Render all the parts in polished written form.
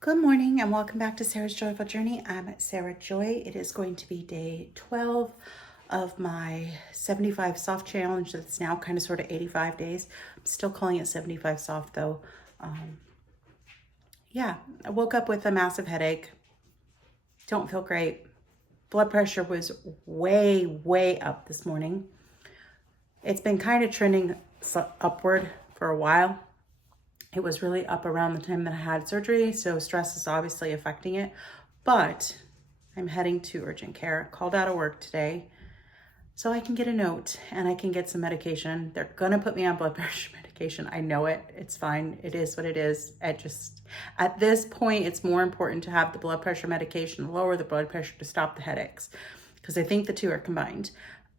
Good morning and welcome back to Sarah's Joyful Journey. I'm Sarah Joy. It is going to be day 12 of my 75 soft challenge that's now kind of sort of 85 days. I'm still calling it 75 soft though. Yeah, I woke up with a massive headache. Don't feel great. Blood pressure was way up this morning. It's been kind of trending upward for a while. It was really up around the time that I had surgery, so stress is obviously affecting it. But I'm heading to urgent care. Called out of work today so I can get a note and I can get some medication. They're gonna put me on blood pressure medication. I know it. It's fine. It is what it is. At this point, it's more important to have the blood pressure medication, lower the blood pressure to stop the headaches, because I think the two are combined.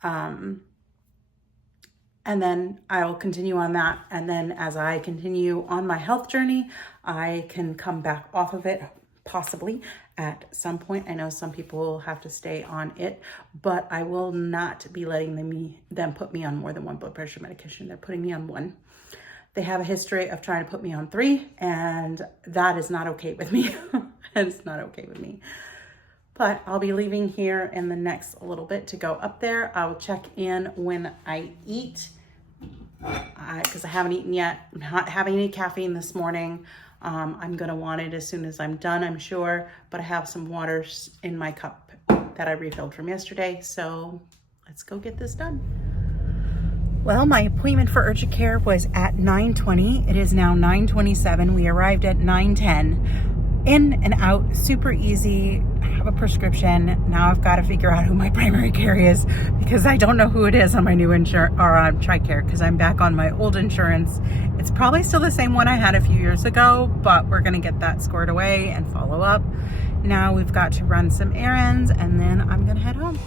And then I'll continue on that. And then as I continue on my health journey, I can come back off of it possibly at some point. I know some people will have to stay on it, but I will not be letting them put me on more than one blood pressure medication. They're putting me on one. They have a history of trying to put me on 3, and that is not okay with me. It's not okay with me. But I'll be leaving here in the next little bit to go up there. I'll check in when I eat, because I haven't eaten yet. I'm not having any caffeine this morning. I'm gonna want it as soon as I'm done, I'm sure, but I have some water in my cup that I refilled from yesterday, so let's go get this done. Well, my appointment for urgent care was at 9:20. It is now 9:27. We arrived at 9:10. In and out, super easy. I have a prescription. Now I've got to figure out who my primary care is, because I don't know who it is on my new insurance, or on TRICARE, because I'm back on my old insurance. It's probably still the same one I had a few years ago, but we're going to get that squared away and follow up. Now we've got to run some errands, and then I'm going to head home.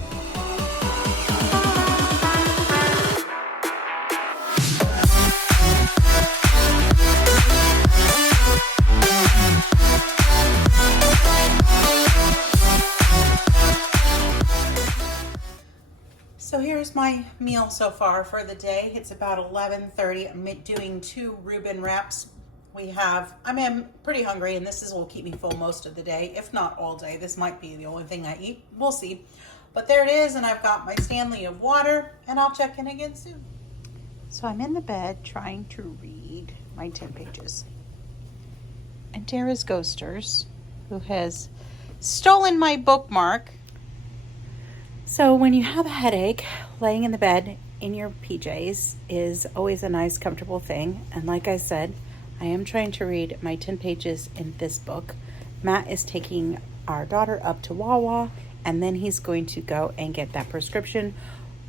So here's my meal so far for the day. It's about 11:30. I'm doing 2 Reuben wraps. I'm pretty hungry, and will keep me full most of the day, if not all day. This might be the only thing I eat. We'll see. But there it is, and I've got my Stanley of water, and I'll check in again soon. So I'm in the bed trying to read my 10 pages. And Tara's Ghosters, who has stolen my bookmark. So when you have a headache, laying in the bed in your PJs is always a nice, comfortable thing. And like I said, I am trying to read my 10 pages in this book. Matt is taking our daughter up to Wawa, and then he's going to go and get that prescription.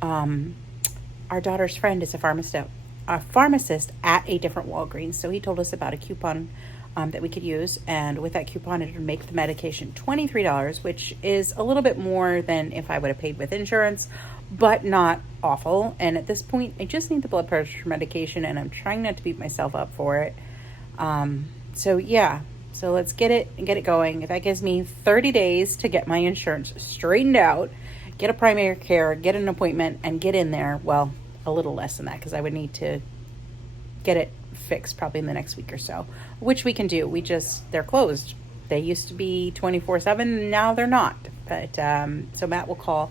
Our daughter's friend is a pharmacist at a different Walgreens. So he told us about a coupon that we could use, and with that coupon it would make the medication $23, which is a little bit more than if I would have paid with insurance, but not awful. And at this point I just need the blood pressure medication, and I'm trying not to beat myself up for it. So let's get it going. That gives me 30 days to get my insurance straightened out, get a primary care, get an appointment, and get in there. Well, a little less than that, because I would need to get it fixed probably in the next week or so, which we can do. They're closed. They used to be 24/7, now they're not. But so Matt will call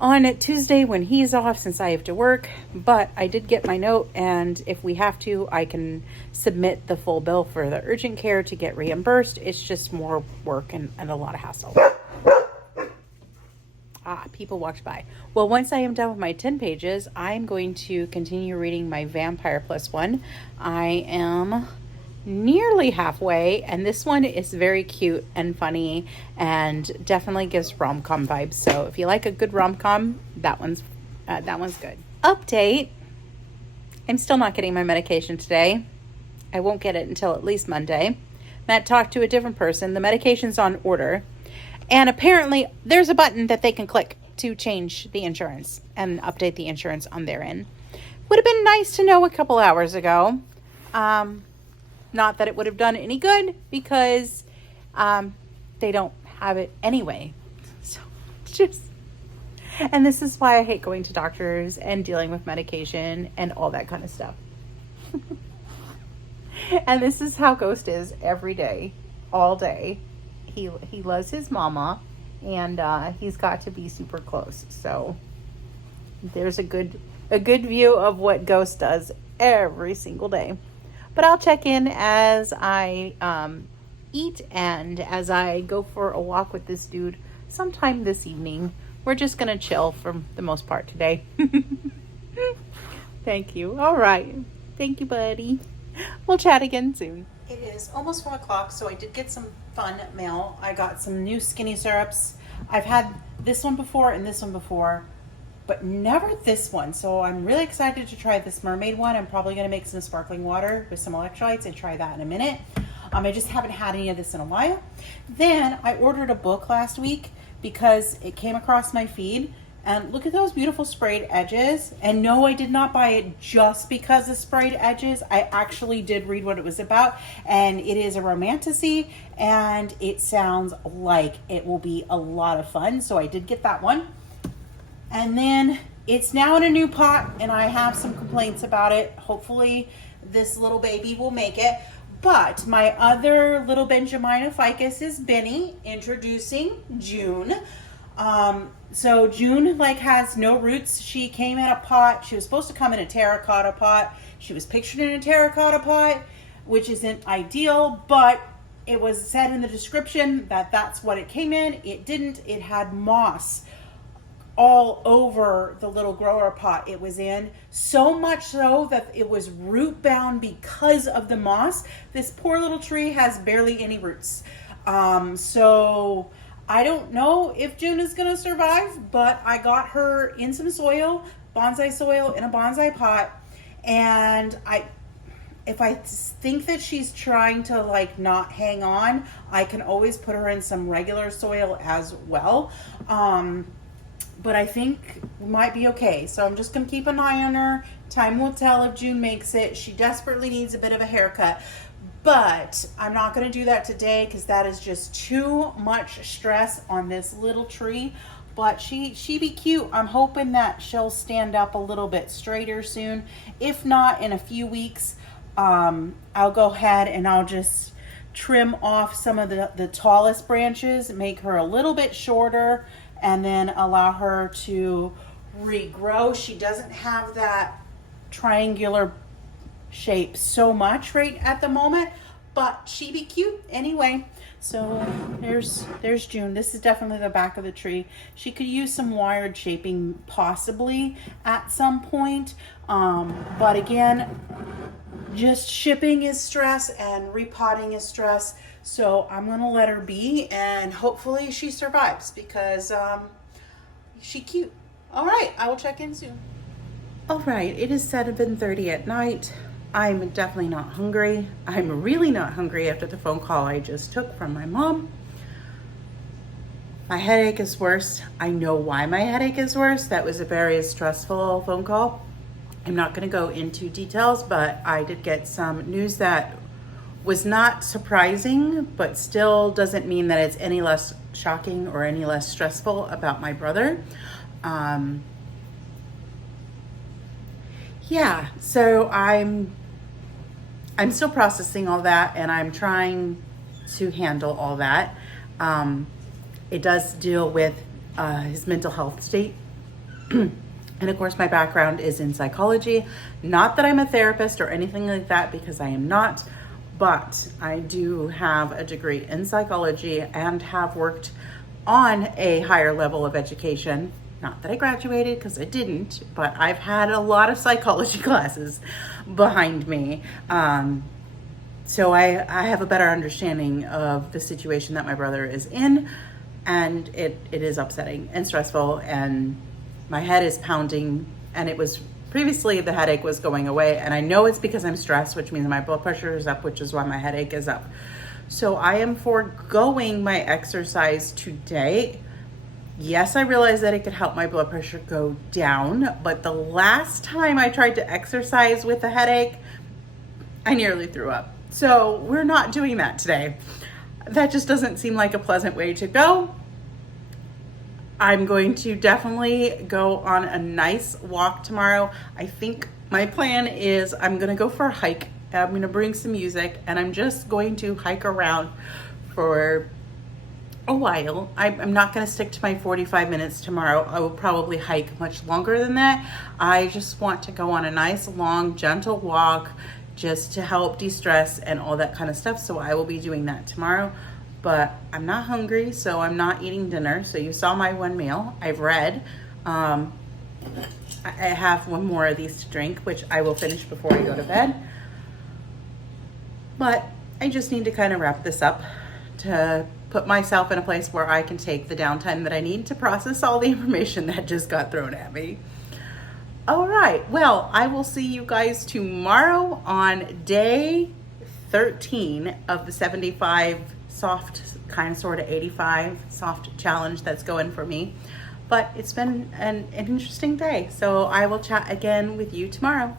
on Tuesday when he's off, since I have to work. But I did get my note, and if we have to, I can submit the full bill for the urgent care to get reimbursed. It's just more work and a lot of hassle. People walked by. Well, once I am done with my 10 pages, I'm going to continue reading my Vampire Plus One. I am nearly halfway, and this one is very cute and funny and definitely gives rom-com vibes. So if you like a good rom-com, that one's good. Update: I'm still not getting my medication today. I won't get it until at least Monday. Matt talked to a different person. The medication's on order. And apparently there's a button that they can click to change the insurance and update the insurance on their end. Would have been nice to know a couple hours ago. Not that it would have done any good, because they don't have it anyway. So just And this is why I hate going to doctors and dealing with medication and all that kind of stuff. And this is how Ghost is every day, all day. He loves his mama, and he's got to be super close. So there's a good view of what Ghost does every single day. But I'll check in as I eat and as I go for a walk with this dude sometime this evening. We're just gonna chill for the most part today. Thank you. All right. Thank you, buddy. We'll chat again soon. It is almost 1 o'clock, so I did get some fun mail. I got some new skinny syrups. I've had this one before and this one before, but never this one. So I'm really excited to try this mermaid one. I'm probably going to make some sparkling water with some electrolytes and try that in a minute. I just haven't had any of this in a while. Then I ordered a book last week because it came across my feed. And look at those beautiful sprayed edges. And no, I did not buy it just because of sprayed edges. I actually did read what it was about. And it is a romantasy. And it sounds like it will be a lot of fun. So I did get that one. And then it's now in a new pot. And I have some complaints about it. Hopefully this little baby will make it. But my other little Benjamina ficus is Benny. Introducing June. So June has no roots. She came in a pot. She was supposed to come in a terracotta pot. She was pictured in a terracotta pot, which isn't ideal, but it was said in the description that that's what it came in. It didn't. It had moss all over the little grower pot it was in, so much so that it was root bound because of the moss. This poor little tree has barely any roots. So I don't know if June is going to survive, but I got her in some soil, bonsai soil in a bonsai pot. And if I think that she's trying to not hang on, I can always put her in some regular soil as well. But I think we might be okay. So I'm just going to keep an eye on her. Time will tell if June makes it. She desperately needs a bit of a haircut. But I'm not going to do that today because that is just too much stress on this little tree. But she be cute. I'm hoping that she'll stand up a little bit straighter soon. If not, in a few weeks, I'll go ahead and I'll just trim off some of the tallest branches, make her a little bit shorter, and then allow her to regrow. She doesn't have that triangular shape so much right at the moment, but she be cute anyway. So there's June. This is definitely the back of the tree. She could use some wired shaping possibly at some point, but again, just shipping is stress and repotting is stress. So I'm gonna let her be, and hopefully she survives because she cute. All right, I will check in soon. All right, it is 7:30 at night. I'm definitely not hungry. I'm really not hungry after the phone call I just took from my mom. My headache is worse. I know why my headache is worse. That was a very stressful phone call. I'm not going to go into details, but I did get some news that was not surprising, but still doesn't mean that it's any less shocking or any less stressful about my brother. Yeah, so I'm still processing all that, and I'm trying to handle all that. It does deal with his mental health state. And of course, my background is in psychology. Not that I'm a therapist or anything like that, because I am not, but I do have a degree in psychology and have worked on a higher level of education. Not that I graduated, because I didn't, but I've had a lot of psychology classes behind me. So I have a better understanding of the situation that my brother is in, and it is upsetting and stressful, and my head is pounding, and it was previously the headache was going away, and I know it's because I'm stressed, which means my blood pressure is up, which is why my headache is up. So I am foregoing my exercise today. Yes, I realize that it could help my blood pressure go down, but the last time I tried to exercise with a headache, I nearly threw up. So we're not doing that today. That just doesn't seem like a pleasant way to go. I'm going to definitely go on a nice walk tomorrow. I think my plan is I'm gonna go for a hike. I'm gonna bring some music and I'm just going to hike around for a while. I'm not gonna stick to my 45 minutes tomorrow. I will probably hike much longer than that. I just want to go on a nice, long, gentle walk just to help de-stress and all that kind of stuff. So I will be doing that tomorrow. But I'm not hungry, so I'm not eating dinner. So you saw my one meal. I've read. I have one more of these to drink, which I will finish before I go to bed. But I just need to kind of wrap this up to put myself in a place where I can take the downtime that I need to process all the information that just got thrown at me. All right, well, I will see you guys tomorrow on day 13 of the 75 soft, kind of sort of 85 soft challenge that's going for me. But it's been an interesting day. So I will chat again with you tomorrow.